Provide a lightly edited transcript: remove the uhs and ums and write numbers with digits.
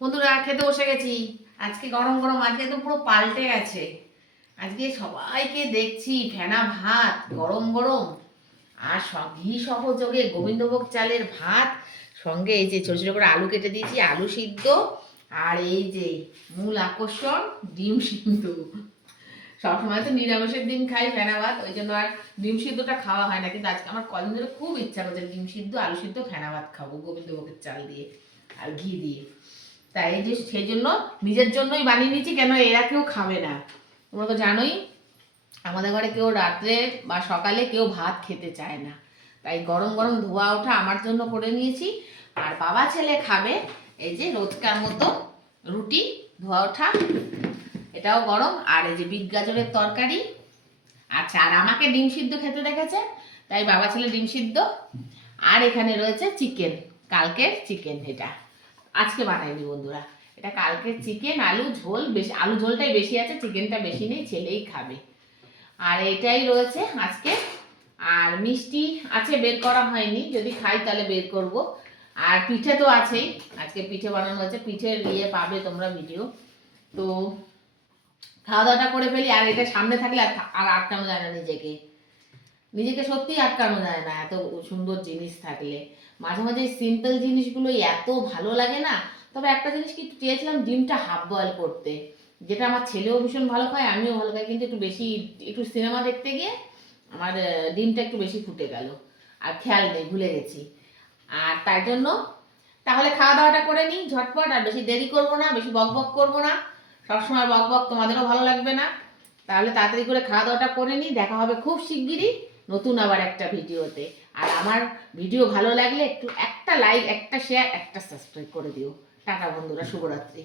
বন্ধুরা খেতে বসে গেছি। আজকে গরম গরম, আজকে তো পুরো পাল্টে গেছে। আজকে সবাইকে দেখছি ফেনা ভাত গরম গরম, আর ঘি সহযোগে গোবিন্দভোগ চালের ভাত, সঙ্গে এই যে ছোটো ছোটো করে আলু কেটে দিয়েছি, আলু সিদ্ধ, আর এই যে মূল আকর্ষণ ডিম সিদ্ধ। সবসময় তো নিরামিষের দিন খাই ফেনা ভাত, ওই জন্য আর ডিম সিদ্ধটা খাওয়া হয় না। কিন্তু আজকে আমার কদিন ধরে খুব ইচ্ছা করছে ডিম সিদ্ধ, আলু সিদ্ধ, ফেনা ভাত খাবো গোবিন্দভোগের চাল দিয়ে আর ঘি দিয়ে। তাই যে সেই জন্য নিজের জন্যই বানিয়ে নিয়েছি, কেন এরা কেউ খাবে না। তোমরা তো জানোই আমাদের ঘরে কেউ রাত্রে বা সকালে কেউ ভাত খেতে চায় না, তাই গরম গরম ধোয়া ওঠা আমার জন্য করে নিয়েছি। আর বাবা ছেলে খাবে এই যে রোজকার মতো রুটি ধোয়া ওঠা, এটাও গরম, আর এই যে বিট গাজরের তরকারি। আচ্ছা, আর আমাকে ডিম সিদ্ধ খেতে দেখেছে, তাই বাবা ছেলে ডিম সিদ্ধ। আর এখানে রয়েছে চিকেন, কালকের চিকেন, এটা আজকে বানাইনি বন্ধুরা। এটা কালকের চিকেন, আলু ঝোল বেশি, আলু ঝোলটাই বেশি আছে, চিকেনটা বেশি নেই, ছেলেই খাবে। আর এটাই রয়েছে আজকে। আর মিষ্টি আছে, বের করা হয়নি, যদি খাই তাহলে বের করব। আর পিঠে তো আছেই, আজকে পিঠে বানানো হয়েছে, পিঠের পাবে তোমরা ভিডিও। তো খাওয়া দাওয়াটা করে ফেলি। আর এটা সামনে থাকলে আর আটকানো যায় না নিজেকে, নিজেকে সত্যিই আটকানো যায় না এত সুন্দর জিনিস থাকলে। মাঝে মাঝে সিম্পল জিনিসগুলো এত ভালো লাগে না। তবে একটা জিনিস কি চেয়েছিলাম, ডিমটা হাফ বয়েল করতে, যেটা আমার ছেলেও ভীষণ ভালো খায়, আমিও ভালো খাই, কিন্তু একটু বেশি, একটু সিনেমা দেখতে গিয়ে আমার ডিমটা একটু বেশি ফুটে গেল, আর খেয়াল নেই, ভুলে গেছি। আর তাই জন্য তাহলে খাওয়া দাওয়াটা করে নিই ঝটপট, আর বেশি দেরি করব না, বেশি বক বক করবো না। সবসময় বক বক তোমাদেরও ভালো লাগবে না। তাহলে তাড়াতাড়ি করে খাওয়া দাওয়াটা করে নিই, দেখা হবে খুব শিগগিরই নতুন আবার একটা ভিডিওতে। আর আমার ভিডিও ভালো লাগলে একটু একটা লাইক, একটা শেয়ার, একটা সাবস্ক্রাইব করে দিও। টাটা বন্ধুরা, শুভরাত্রি।